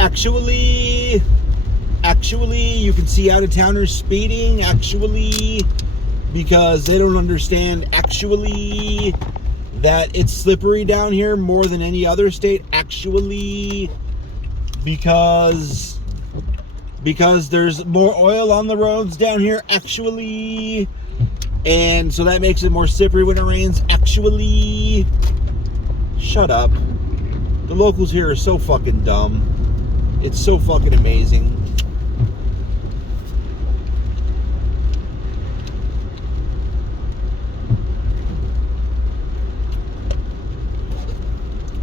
Actually, you can see out-of-towners speeding, actually, because they don't understand, actually, that it's slippery down here more than any other state, actually, because there's more oil on the roads down here, actually, and so that makes it more slippery when it rains, actually. Shut up. The locals here are so fucking dumb. It's so fucking amazing.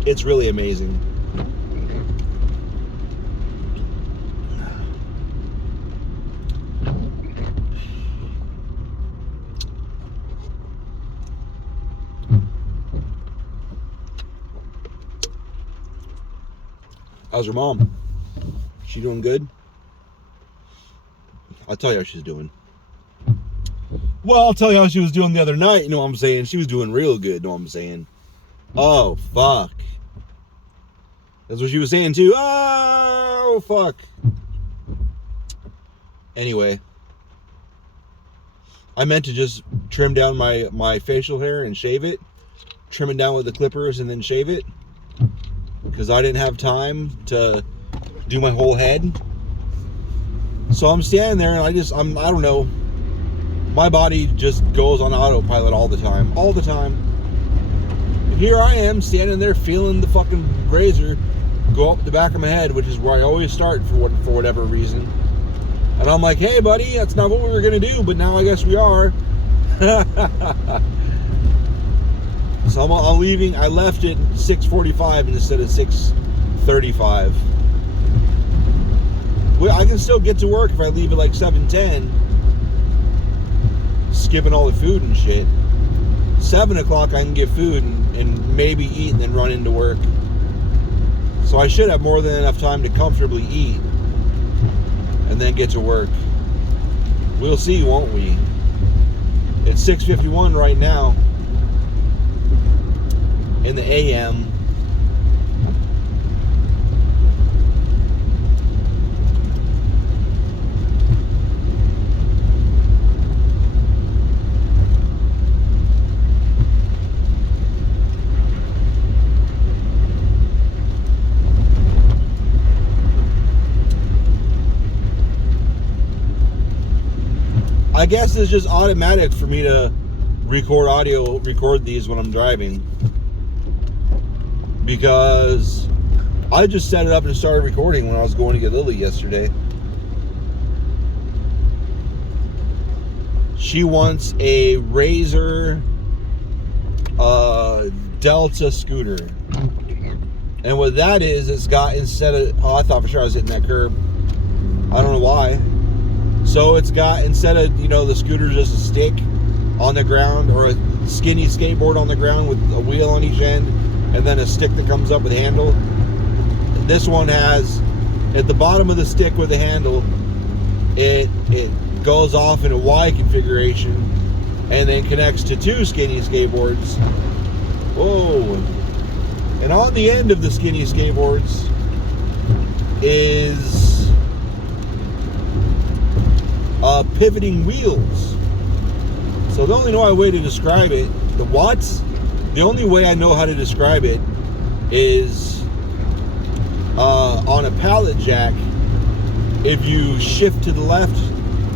It's really amazing. How's your mom? She doing good? I'll tell you how she's doing. Well, I'll tell you how she was doing the other night. You know what I'm saying? She was doing real good. You know what I'm saying? Oh, fuck. That's what she was saying too. Oh, fuck. Anyway. I meant to just trim down my facial hair and shave it. Trim it down with the clippers and then shave it. Because I didn't have time to do my whole head. So I'm standing there and I don't know. My body just goes on autopilot all the time. All the time. And here I am standing there feeling the fucking razor go up the back of my head, which is where I always start for whatever reason. And I'm like, hey buddy, that's not what we were going to do, but now I guess we are. So I'm leaving. I left at 6:45 instead of 6:35. Well, I can still get to work if I leave at like 7:10. Skipping all the food and shit. 7 o'clock I can get food and maybe eat and then run into work. So I should have more than enough time to comfortably eat and then get to work. We'll see, won't we? It's 6:51 right now in the AM. I guess it's just automatic for me to record these when I'm driving, because I just set it up and started recording when I was going to get Lily yesterday. She wants a Razor Delta scooter, and what that is, it's got, instead of, I thought for sure I was hitting that curb. I don't know why. So it's got, instead of, the scooter just a stick on the ground, or a skinny skateboard on the ground with a wheel on each end and then a stick that comes up with a handle, this one has, at the bottom of the stick with the handle, it goes off in a Y configuration and then connects to two skinny skateboards. Whoa. And on the end of the skinny skateboards is pivoting wheels. So the only way to describe it, the only way I know how to describe it is on a pallet jack. If you shift to the left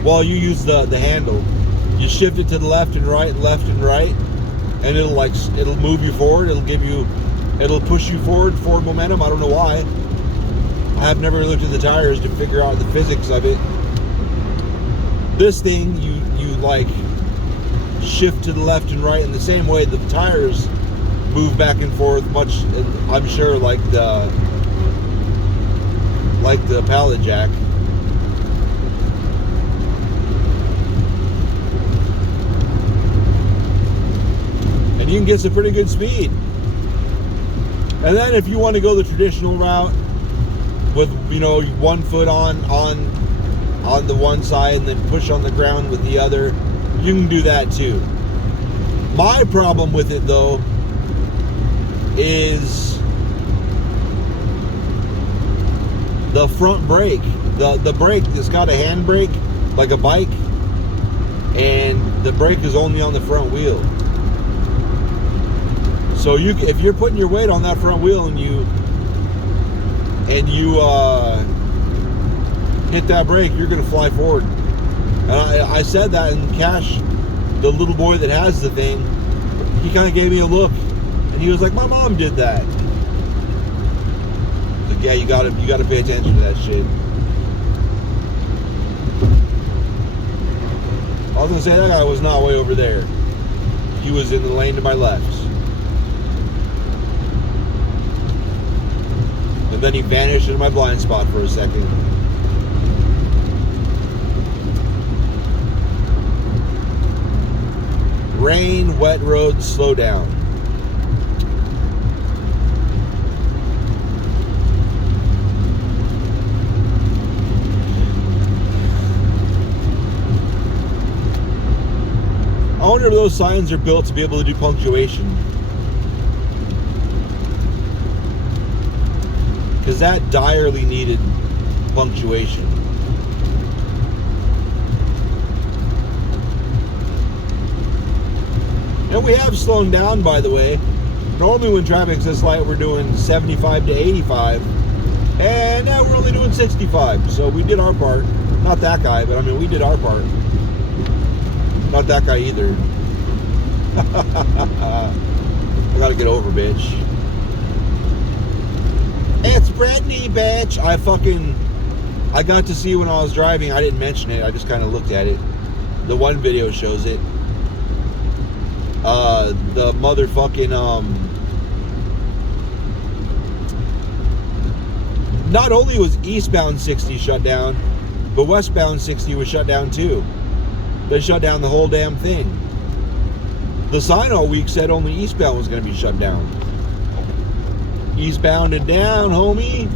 while you use the handle, you shift it to the left and right, and it'll move you forward. It'll push you forward momentum. I don't know why. I have never looked at the tires to figure out the physics of it. This thing, you shift to the left and right in the same way the tires move back and forth, much, I'm sure, like the pallet jack. And you can get some pretty good speed. And then if you want to go the traditional route with, one foot on the one side and then push on the ground with the other, you can do that too. My problem with it though is the front brake, the brake that's got a handbrake like a bike, and the brake is only on the front wheel. So if you're putting your weight on that front wheel and you hit that brake, you're gonna fly forward. And I said that, and Cash, the little boy that has the thing, he kind of gave me a look, and he was like, "My mom did that." Like, yeah, you gotta pay attention to that shit. I was gonna say that guy was not way over there. He was in the lane to my left. And then he vanished into my blind spot for a second. Rain, wet roads, slow down. I wonder if those signs are built to be able to do punctuation. Because that direly needed punctuation. And we have slowed down, by the way. Normally when traffic's this light, we're doing 75 to 85. And now we're only doing 65. So we did our part. Not that guy, but I mean, we did our part. Not that guy either. I gotta get over, bitch. It's Brittany, bitch. I got to see when I was driving. I didn't mention it. I just kind of looked at it. The one video shows it. The motherfucking, not only was eastbound 60 shut down, but westbound 60 was shut down too. They shut down the whole damn thing. The sign all week said only eastbound was going to be shut down. Eastbound and down, homie.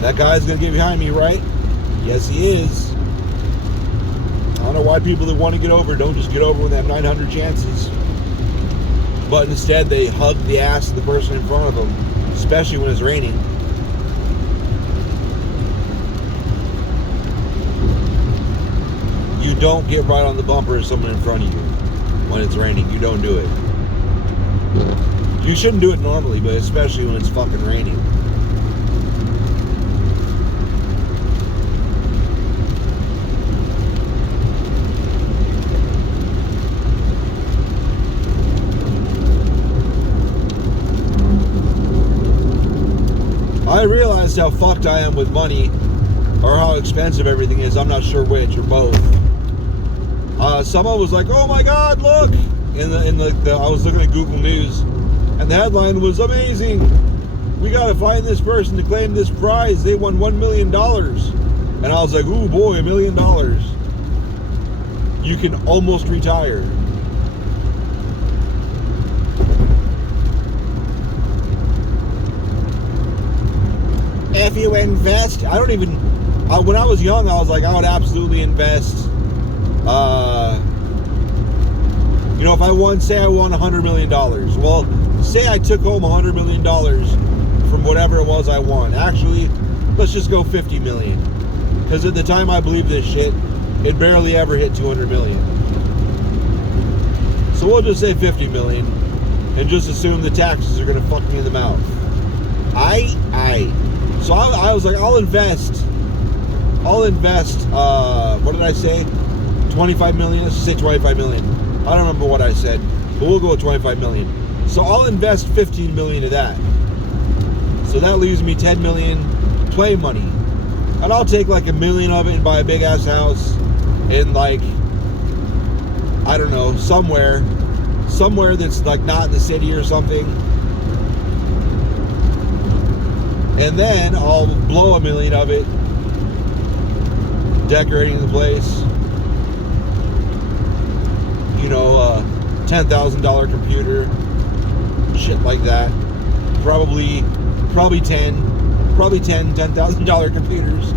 That guy's gonna get behind me, right? Yes, he is. I don't know why people that want to get over don't just get over when they have 900 chances. But instead they hug the ass of the person in front of them, especially when it's raining. You don't get right on the bumper of someone in front of you when it's raining. You don't do it. You shouldn't do it normally, but especially when it's fucking raining. I realized how fucked I am with money, or how expensive everything is. I'm not sure which, or both. Someone was like, "Oh my God, look!" I was looking at Google News, and the headline was amazing. We gotta find this person to claim this prize. They won $1 million, and I was like, "Ooh boy, $1 million! You can almost retire." If you invest, I don't even, when I was young, I was like, I would absolutely invest, you know, if I won, say I won $100 million. Well, say I took home $100 million from whatever it was I won. Actually, let's just go 50 million. Because at the time I believed this shit, it barely ever hit 200 million. So we'll just say 50 million and just assume the taxes are going to fuck me in the mouth. So I was like, I'll invest, what did I say? 25 million? Let's just say 25 million. I don't remember what I said, but we'll go with 25 million. So I'll invest 15 million of that. So that leaves me 10 million play money. And I'll take like $1 million of it and buy a big ass house in like, I don't know, somewhere that's like not in the city or something. And then I'll blow $1 million of it decorating the place. You know, $10,000 computer, shit like that. Probably $10,000 computers,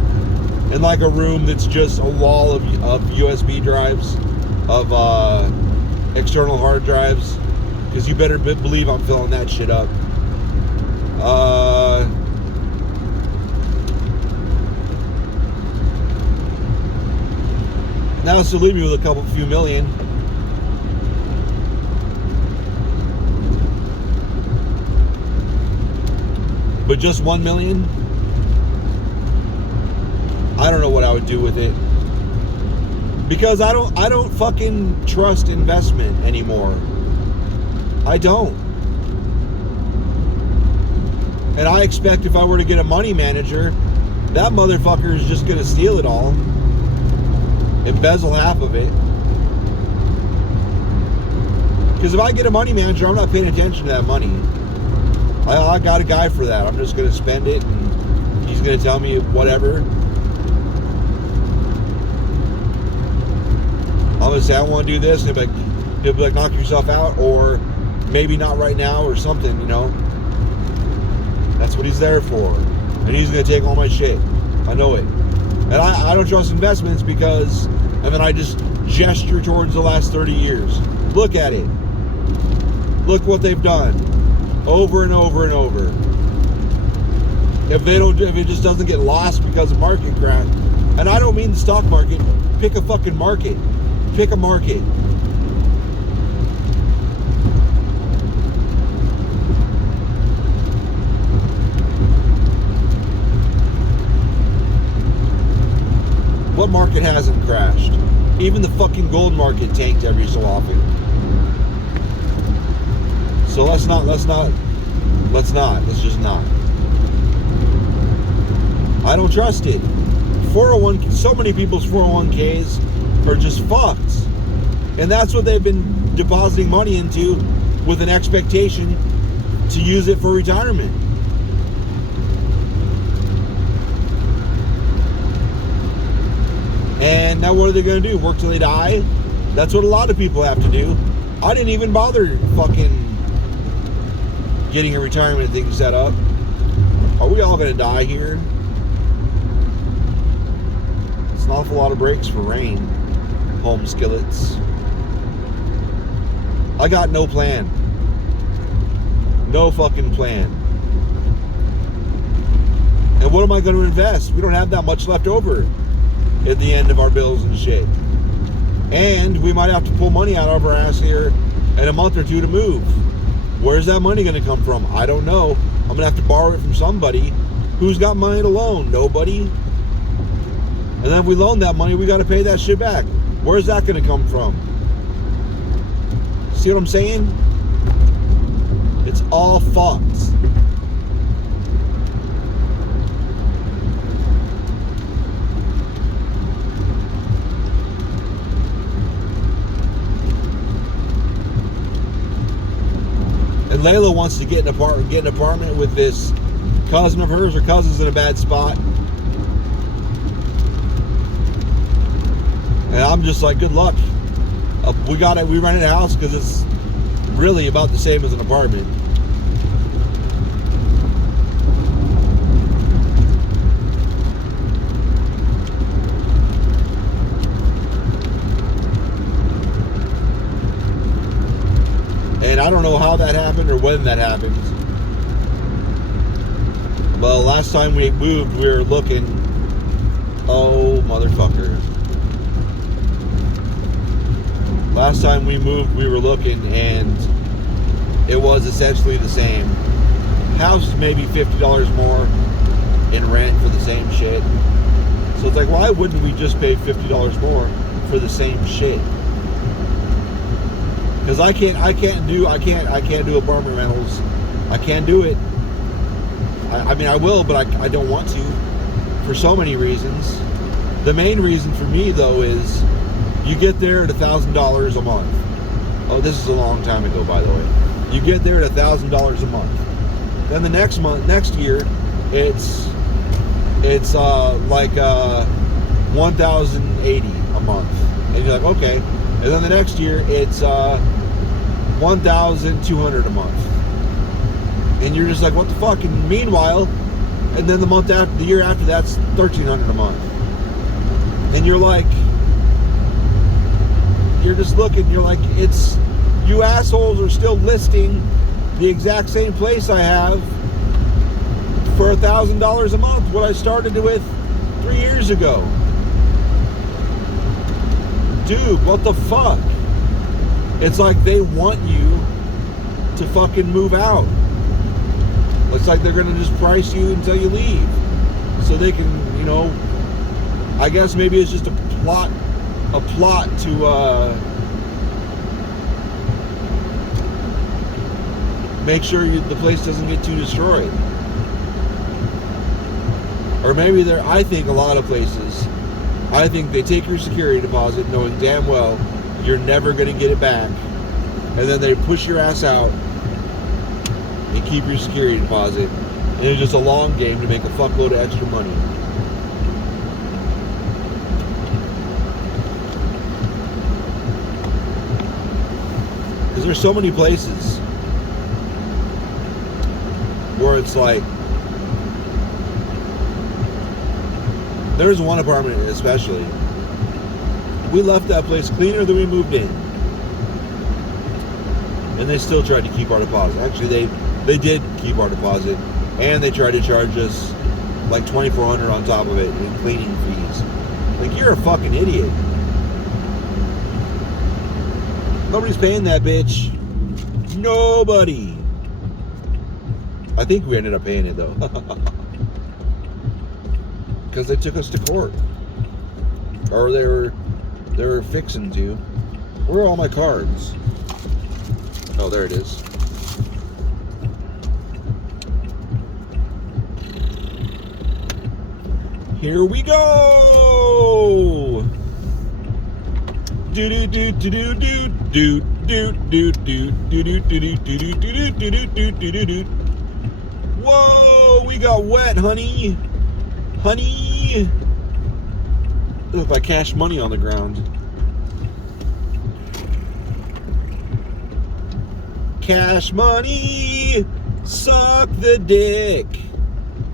and like a room that's just a wall of USB drives, of external hard drives, because you better believe I'm filling that shit up. Now it's to leave me with a few million. But just 1 million? I don't know what I would do with it. Because I don't fucking trust investment anymore. I don't. And I expect if I were to get a money manager, that motherfucker is just gonna steal it all. Embezzle half of it. Because if I get a money manager, I'm not paying attention to that money. I got a guy for that. I'm just going to spend it, and he's going to tell me whatever. I'm going to say, I want to do this, and he'll be like, knock yourself out, or maybe not right now, or something, you know. That's what he's there for. And he's going to take all my shit. I know it. And I don't trust investments because, and then I just gesture towards the last 30 years. Look at it. Look what they've done. Over and over and over. If it just doesn't get lost because of market crash, and I don't mean the stock market, pick a fucking market. Pick a market. What market hasn't crashed? Even the fucking gold market tanked every so often. So let's just not. I don't trust it. 401, so many people's 401ks are just fucked. And that's what they've been depositing money into with an expectation to use it for retirement. And now what are they going to do? Work till they die? That's what a lot of people have to do. I didn't even bother fucking getting a retirement thing set up. Are we all going to die here? It's an awful lot of breaks for rain. Home skillets. I got no plan. No fucking plan. And what am I going to invest? We don't have that much left over at the end of our bills and shit. And we might have to pull money out of our ass here in a month or two to move. Where's that money going to come from? I don't know. I'm going to have to borrow it from somebody. Who's got money to loan? Nobody. And then if we loan that money, we got to pay that shit back. Where's that going to come from? See what I'm saying? It's all fucked. And Layla wants to get an apartment with this cousin of hers. Her cousin's in a bad spot. And I'm just like, good luck. We rented a house because it's really about the same as an apartment. And I don't know how that happened or when that happened. Well, last time we moved, we were looking. Oh, motherfucker. Last time we moved, we were looking, and it was essentially the same. House is maybe $50 more in rent for the same shit. So it's like, why wouldn't we just pay $50 more for the same shit? Because I can't do apartment rentals. I can't do it. I mean, I will, but I don't want to for so many reasons. The main reason for me, though, is you get there at $1,000 a month. Oh, this is a long time ago, by the way. You get there at $1,000 a month. Then the next year, it's like $1,000 $1,080 a month. And you're like, okay. And then the next year, it's $1,200 a month. And you're just like, what the fuck? And meanwhile, and then the year after that's $1,300 a month. And you're like, you're just looking, you're like, you assholes are still listing the exact same place I have for $1,000 a month, what I started with 3 years ago. Dude, what the fuck? It's like they want you to fucking move out. Looks like they're gonna just price you until you leave, so they can, I guess maybe it's just a plot to make sure the place doesn't get too destroyed. Or maybe I think a lot of places, I think they take your security deposit knowing damn well you're never going to get it back, and then they push your ass out and keep your security deposit, and it's just a long game to make a fuckload of extra money. Because there's so many places where it's like, there's one apartment especially, we left that place cleaner than we moved in, and they still tried to keep our deposit. Actually, they did keep our deposit, and they tried to charge us like $2,400 on top of it in cleaning fees. Like, you're a fucking idiot. Nobody's paying that bitch. Nobody. I think we ended up paying it though, because they took us to court, or they were fixing to. Where are all my cards? Oh, there it is. Here we go. Do do do do do do do do do do do do do do do do. Whoa, we got wet, honey. Honey. It looked like cash money on the ground. Cash money, suck the dick.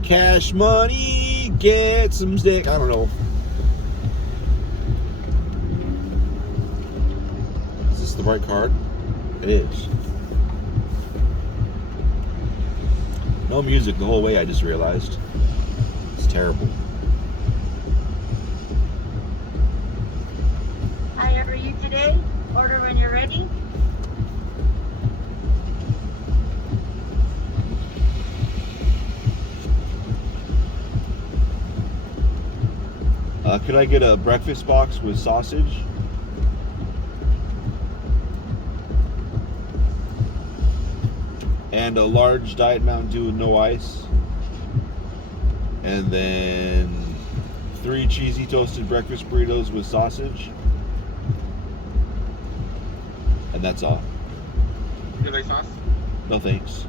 Cash money, get some stick. I don't know. Is this the right card? It is. No music the whole way, I just realized. It's terrible. Hi, how are you today? Order when you're ready. Could I get a breakfast box with sausage? And a large Diet Mountain Dew with no ice. And then 3 cheesy toasted breakfast burritos with sausage. And that's all. You like sauce? No thanks.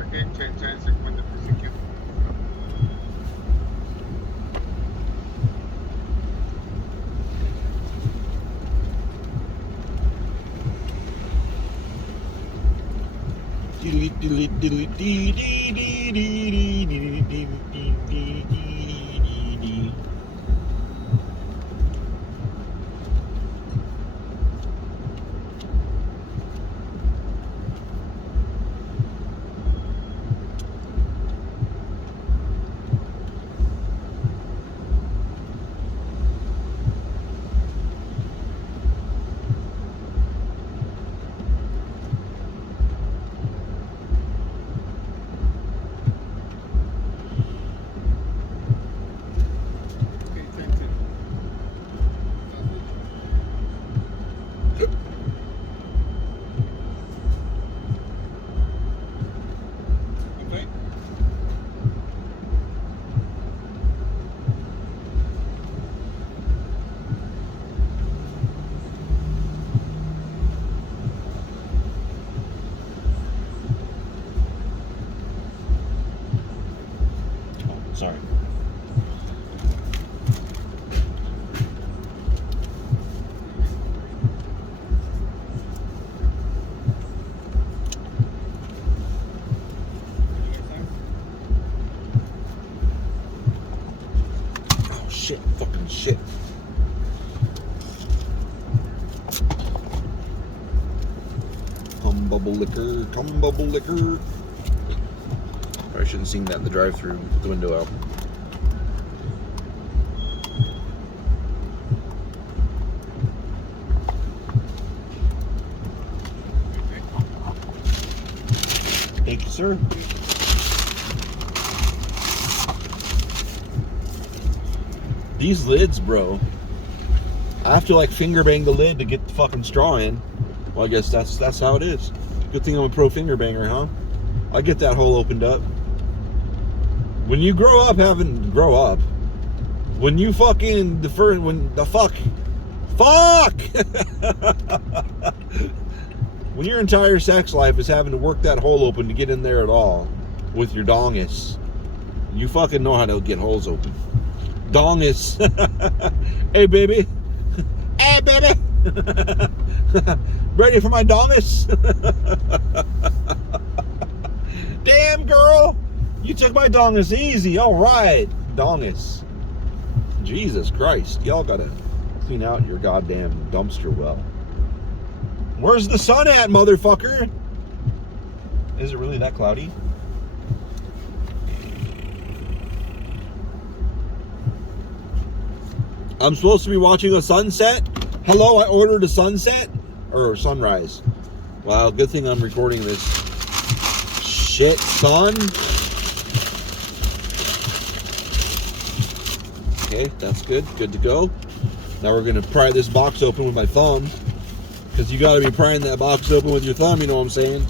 Okay, 10 cents and one the prosecute. fucking shit. Come bubble liquor, come bubble liquor. Probably shouldn't have seen that in the drive-thru. Put the window out. Thank you, sir. These lids, bro. I have to like finger bang the lid to get the fucking straw in. Well, I guess that's how it is. Good thing I'm a pro finger banger, huh? I get that hole opened up. When you grow up when you fucking when your entire sex life is having to work that hole open to get in there at all with your dongus, you fucking know how to get holes open. Dongus. Hey, baby. Hey, baby. Ready for my dongus? Damn, girl. You took my dongus easy. All right. Dongus. Jesus Christ. Y'all gotta clean out your goddamn dumpster well. Where's the sun at, motherfucker? Is it really that cloudy? I'm supposed to be watching a sunset? Hello, I ordered a sunset? Or sunrise. Wow, good thing I'm recording this. Shit, son. Okay, that's good. Good to go. Now we're going to pry this box open with my thumb. Because you got to be prying that box open with your thumb, you know what I'm saying?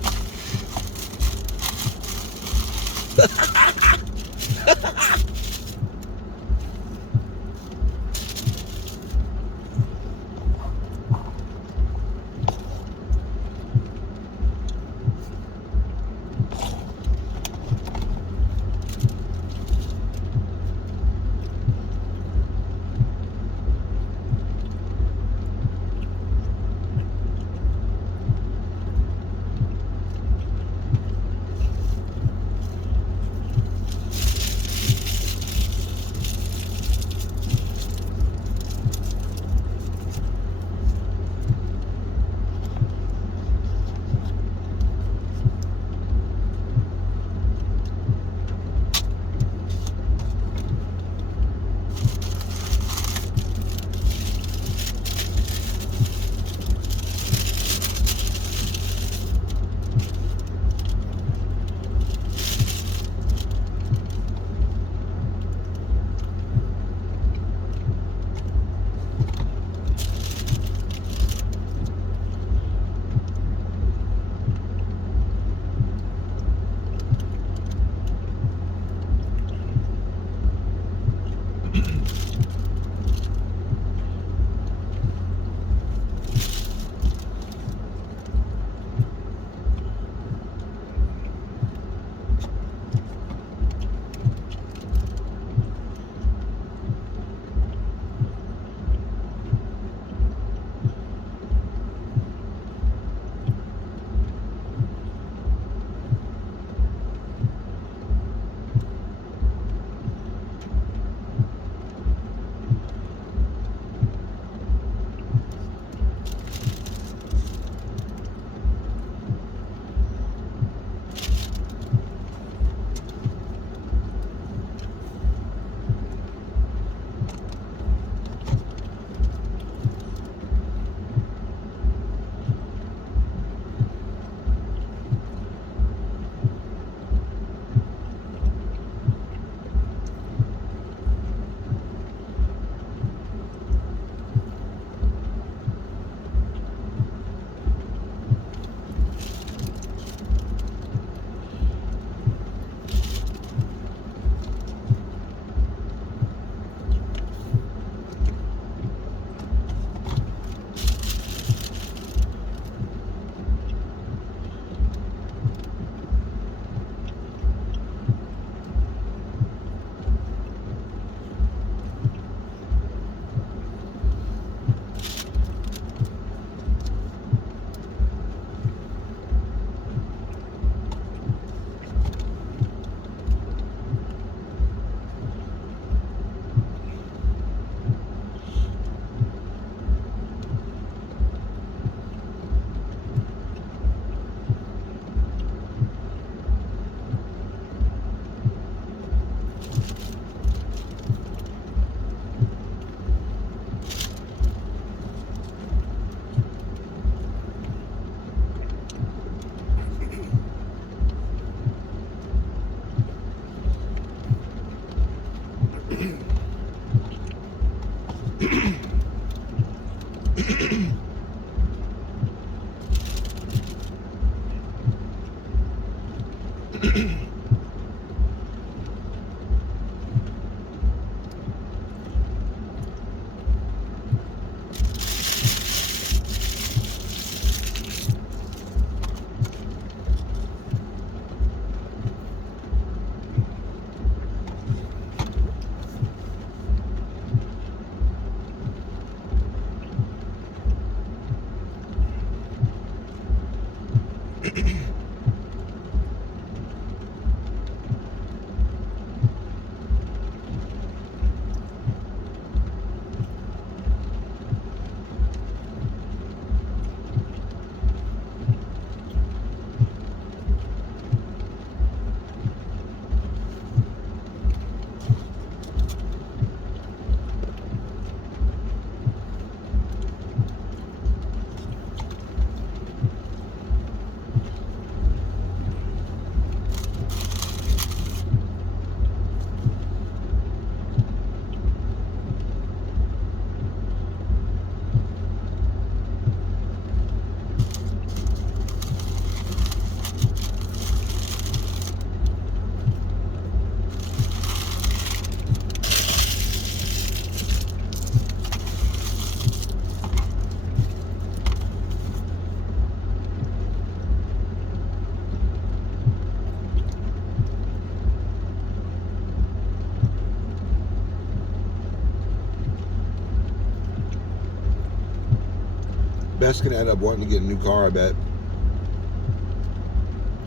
Beth's gonna end up wanting to get a new car, I bet.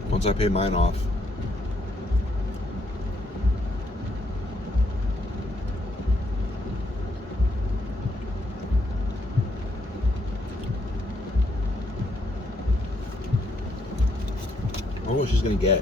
Once I pay mine off. I wonder what she's gonna get.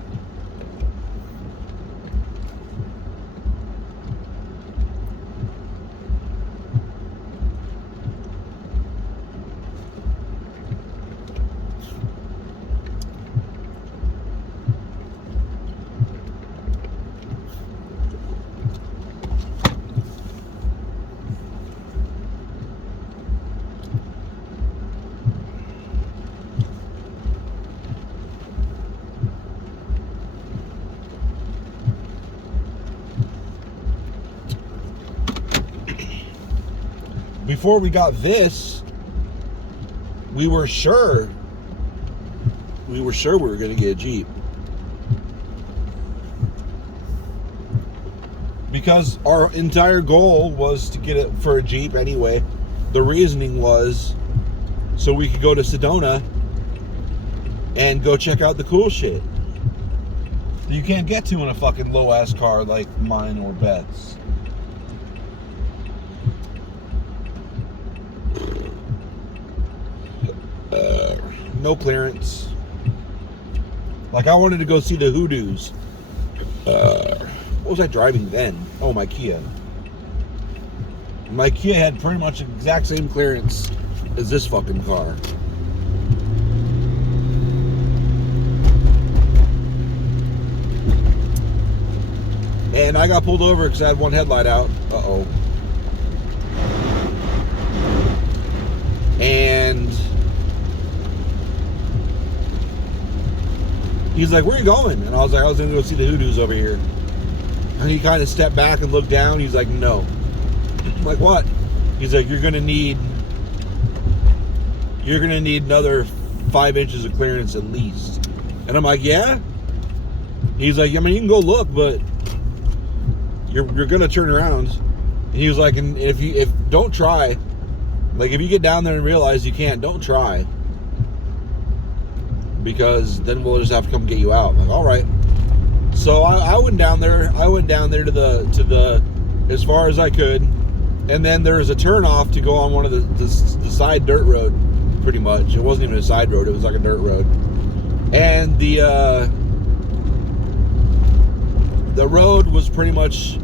Before we got this, we were sure we were going to get a Jeep. Because our entire goal was to get it for a Jeep anyway. The reasoning was so we could go to Sedona and go check out the cool shit that you can't get to in a fucking low-ass car like mine or Beth's. No clearance. Like, I wanted to go see the Hoodoos. What was I driving then? Oh, my Kia. My Kia had pretty much the exact same clearance as this fucking car. And I got pulled over because I had one headlight out. Uh-oh. And he's like, where are you going? And I was like, I was going to go see the Hoodoos over here. And he kind of stepped back and looked down. He's like, no. I'm like, what? He's like, you're going to need another 5 inches of clearance at least. And I'm like, yeah? He's like, I mean, you can go look, but you're going to turn around. And he was like, and if don't try. Like, if you get down there and realize you can't, don't try. Because then we'll just have to come get you out. I'm like, all right. So I went down there. I went down there to the as far as I could, and then there was a turn off to go on one of the side dirt road. Pretty much, it wasn't even a side road. It was like a dirt road, and the road was pretty much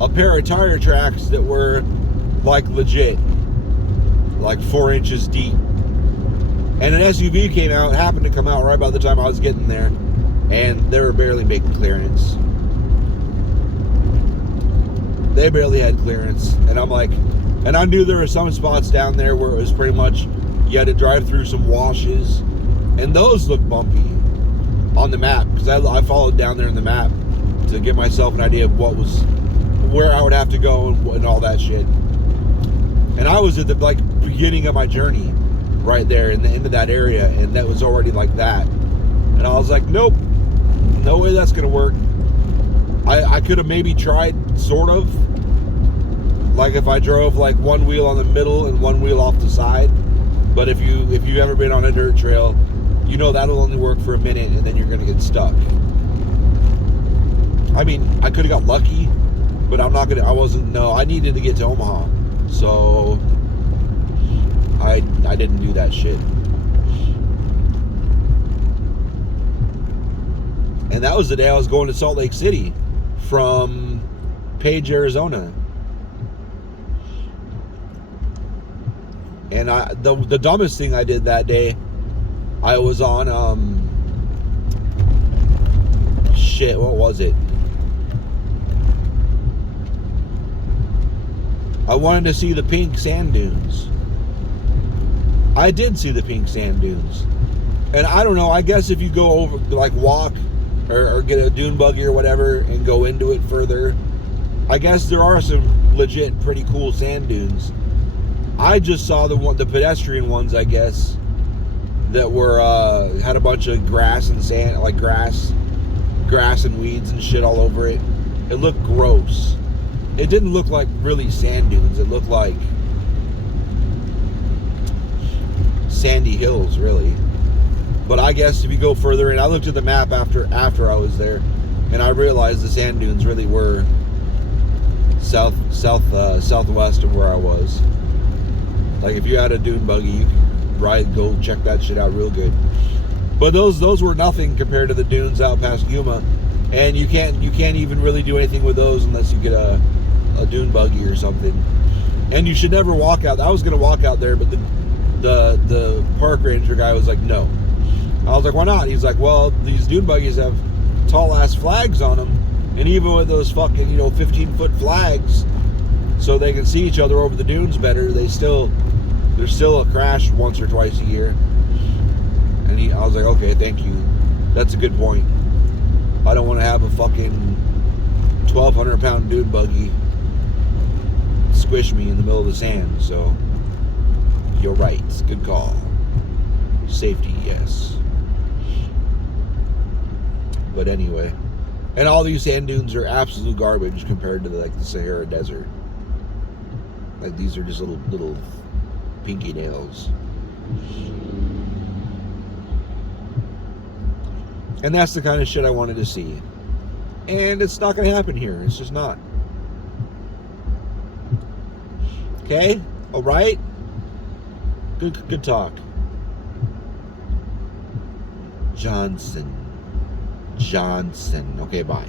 a pair of tire tracks that were like legit, like 4 inches deep. And an SUV happened to come out right by the time I was getting there, and they were barely making clearance. They barely had clearance. And I'm like, and I knew there were some spots down there where it was pretty much, you had to drive through some washes. And those looked bumpy on the map. Because I followed down there in the map to give myself an idea of where I would have to go and all that shit. And I was at the beginning of my journey right there in the end of that area, and that was already like that. And I was like, nope, no way that's gonna work. I could have maybe tried, sort of, like if I drove like one wheel on the middle and one wheel off the side. But if you've ever been on a dirt trail, you know that'll only work for a minute and then you're gonna get stuck. I mean, I could have got lucky, but I needed to get to Omaha. So I didn't do that shit. And that was the day I was going to Salt Lake City from Page, Arizona. And the dumbest thing I did that day, I was on what was it? I wanted to see the pink sand dunes. I did see the pink sand dunes. And I don't know, I guess if you go over, like walk or get a dune buggy or whatever and go into it further, I guess there are some legit pretty cool sand dunes. I just saw the pedestrian ones, I guess, that were had a bunch of grass and sand, like grass and weeds and shit all over it. It looked gross. It didn't look like really sand dunes. It looked like sandy hills, really. But I guess if you go further in, I looked at the map after I was there, and I realized the sand dunes really were southwest of where I was. Like if you had a dune buggy, you could go check that shit out real good. But those were nothing compared to the dunes out past Yuma, and you can't even really do anything with those unless you get a dune buggy or something. And you should never walk out. I was gonna walk out there, but the park ranger guy was like, no. I was like, why not? He's like, well, these dune buggies have tall ass flags on them, and even with those fucking 15-foot flags, so they can see each other over the dunes better, there's still a crash once or twice a year. And I was like, okay, thank you. That's a good point. I don't want to have a fucking 1,200-pound dune buggy squish me in the middle of the sand. So you're right. Good call. Safety, yes. But anyway, and all these sand dunes are absolute garbage compared to the Sahara Desert. Like these are just little pinky nails. And that's the kind of shit I wanted to see. And it's not going to happen here. It's just not. Okay? All right? Good talk. Johnson. Okay, bye.